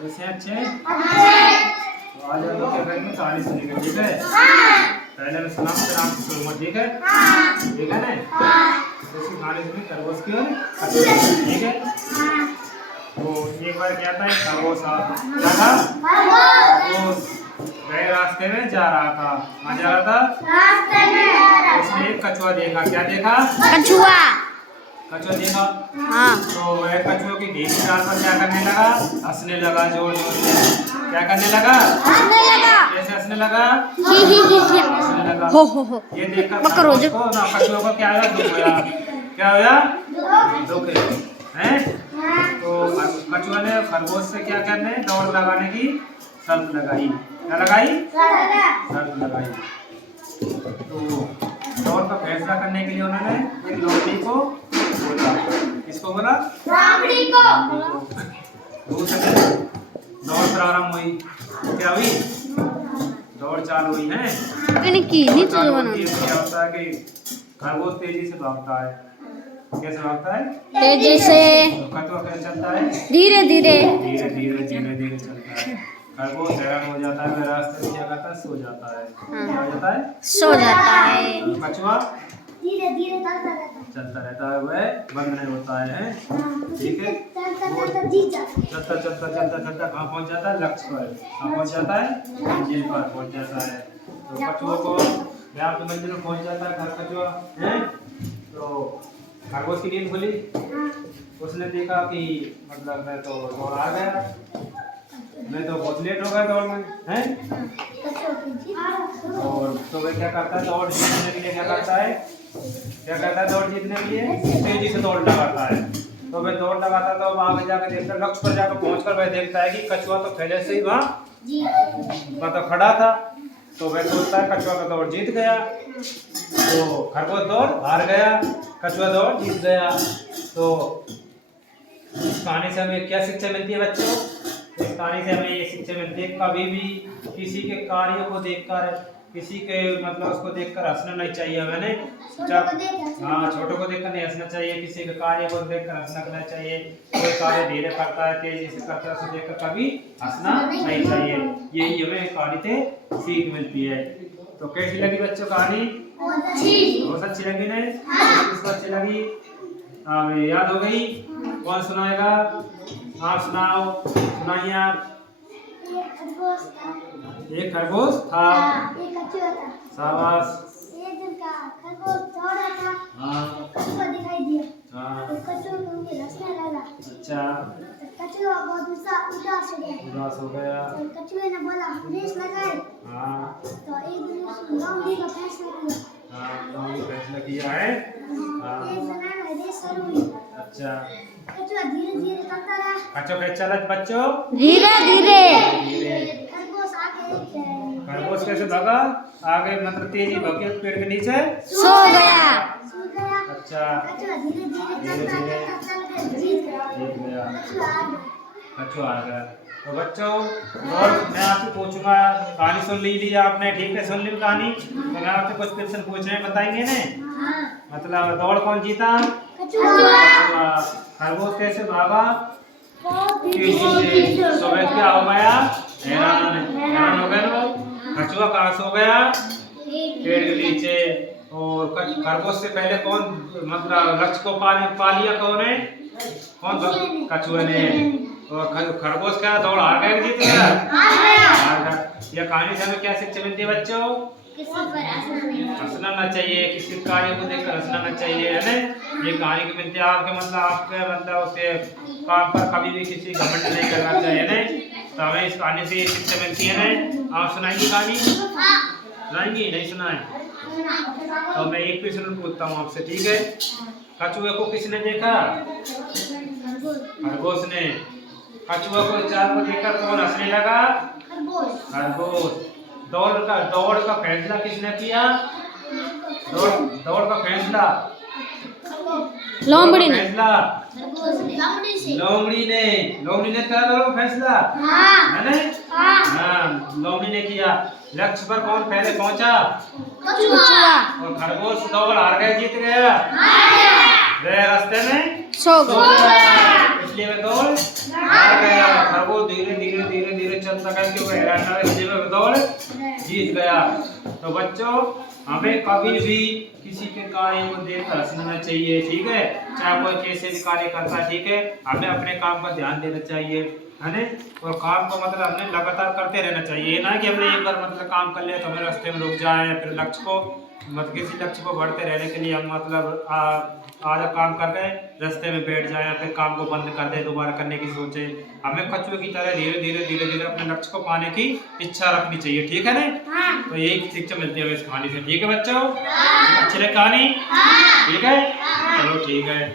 वैसे अच्छे तो आज हम लोग क्या करेंगे कहानी सुनेंगे ठीक है। पहले मैं सुनाऊं फिर आप सुनूंगा ठीक है। ठीक है ना। तो इसकी कहानी सुनी खरगोश की और ठीक है। तो एक बार क्या था एक खरगोश क्या था खरगोश गए रास्ते में जा रहा था। कहाँ जा रहा था रास्ते में। उसने एक कछुआ देखा। क्या देखा कछुआ देखा। हाँ। तो वह कछुआ की ढीली डाल पर क्या करने लगा हंसने लगा जोर जोर से। क्या करने लगा हंसने लगा। कैसे हंसने लगा हंसने लगा। हो ये देखकर पकड़ो खरगोश को ना कछुआ को क्या हुआ दुख हुआ। क्या हुआ दुख है। तो कछुआ ने खरगोश से क्या करने दौड़ लगाने की शर्त लगाई। क्या लगाई शर्त लगाई। तो दौड़ का फैसला करने के लिए उन्होंने एक लोमड़ी को बोला। किसको बोला लोमड़ी को। दूसरे दौड़ प्रारंभ हुई। क्या हुई दौड़ चालू हुई है। क्या होता है कि खरगोश तेजी से भागता है। कैसे भागता है तेजी से। कछुआ कैसे चलता है धीरे धीरे चलता है। खरगोश हैरान हो जाता है रास्ते में क्या करता है सो जाता है। क्या हो जाता है सो जाता है। कछुआ धीरे धीरे चलता रहता है वह बंद नहीं होता है। ठीक है चलता कहाँ पहुँच जाता है लक्ष्य पर। कहाँ पहुँच जाता है मंजिल पर पहुँच जाता है। तो कछुआ को व्याप मंजिल में पहुँच जाता है कछुआ है। तो खरगोश की नींद खुली। उसने देखा कि मतलब मैं तो दौड़ आ गया मैं तो बहुत लेट हो गया दौड़ में हैं। और तो वह क्या करता है दौड़ जीतने के लिए क्या करता है दौड़ जीतने के लिए तेजी से दौड़ लगाता है। तो वह दौड़ लगाता तो वहां जाकर देखता लक्ष्य पर जाकर पहुंचकर वह देखता है कि कछुआ तो पहले से ही वहां मतलब खड़ा था। तो वह सोचता है कछुआ का दौड़ जीत गया। तो खरगोश दौड़ हार गया कछुआ दौड़ जीत गया। तो इस कहानी से हमें क्या शिक्षा मिलती है बच्चों। इस कहानी से हमें ये शिक्षा मिलती है कभी भी किसी के कार्य को देखकर किसी के मतलब उसको देखकर हंसना नहीं चाहिए। मैंने हाँ छोटों को देखकर नहीं हंसना चाहिए। किसी के कार्य को देखकर हंसना करना चाहिए। कोई कार्य धीरे करता है तेजी से करता है उसे देखकर कभी हंसना नहीं चाहिए। यही हमें कहानी से सीख मिलती है। तो कैसी लगी बच्चों कहानी बहुत अच्छी लगी ना। किसको अच्छी लगी याद हो गई। कौन सुनाएगा आप सुनाओ सुनाइए आप। एक खरगोश था शाबाश। एक दिन का खरगोश दौड़ रहा था। कछुआ दिखाई दिया। तो कछुआ को हंसने लगा। अच्छा कछुआ बहुत उदास हो गया। तो कछुए ने बोला रेस लगाए। तो एक दिन उसने लोमड़ी का फैसला किया। लोमड़ी फैसला किया है रेस लगाना रेस शुरू हुई। अच्छा कछुआ धीरे धीरे चलता रहा। कछुआ कैसे चला बच्चों धीरे धीरे। खरगोश आगे खरगोश कैसे भागा आगे मतलब तेजी भागे पेड़ के नीचे सो गया। अच्छा कछुआ धीरे धीरे चलता जीत गया। कछुआ आ गया। तो बच्चों और मैं आपसे पूछूंगा कहानी सुन ली आपने ठीक है सुन ली कहानी। तो मैं आपसे कुछ क्वेश्चन पूछने बताएंगे ने मतलब दौड़ कौन जीता खरगोश कैसे भागा तेजी से। तो वह क्या हो गया हैरान हो गया लोग। कछुआ कहाँ सो गया पेड़ के नीचे। और खरगोश से पहले कौन मतलब लक्ष्य को पा लिया कौन है कौन कछुए ने। और खरगोश का दौड़ हार गया जीत गया हार गया। यह कहानी से हमें क्या शिक्षा मिलती है बच्चों हंसना ना चाहिए। किसी कार्य को देखकर हंसना ना चाहिए है ना। ये कहानी की मिलती है आपके मतलब उसके काम पर कभी भी किसी घमंड नहीं करना चाहिए ना। तो हमें इस कहानी से ये शिक्षा मिलती है ना। आप सुनाएंगे कहानी सुनाएंगी नहीं सुनाए। तो मैं एक प्रश्न पूछता हूँ आपसे ठीक है। कछुए को किसने देखा खरगोश ने। कछुआ को चार को देखकर कौन हंसने लगा खरगोश। दौड़ का फैसला किसने किया दौड़ का फैसला लोमड़ी ने। लोमड़ी ने करा दौड़ का फैसला है ना। लोमड़ी ने किया। लक्ष्य पर कौन पहले पहुंचा कछुआ। और खरगोश दौड़ हार गया जीत गया गए रास्ते में सो गया। इसलिए मैं दौड़ गया खरगोश धीरे धीरे धीरे धीरे चलता गया क्योंकि रैंडम में दौड़ जीत गया। तो बच्चों हमें कभी भी किसी के कार्य को देख हंसना चाहिए, ठीक है, चाहे कोई कैसे भी कार्य करता है, ठीक है, हमें अपने काम पर ध्यान देना चाहिए, है ना, और काम को मतलब हमने लगातार करते रहना चाहिए। ये ना कि हमने एक बार मतलब काम कर लिया तो हमें रास्ते में रुक जाए, फिर लक्ष्य को मतलब किसी लक्ष्य को बढ़ते रहने के लिए हम मतलब आधा काम कर गए रास्ते में बैठ जाए, फिर काम को बंद कर दे, दोबारा करने की सोचे। हमें कछुए की तरह धीरे धीरे धीरे धीरे अपने लक्ष्य को पाने की इच्छा रखनी चाहिए, ठीक है ना। तो यही शिक्षा मिलती है इस कहानी से, ठीक है बच्चों, अच्छी लगी कहानी, ठीक है, चलो ठीक है।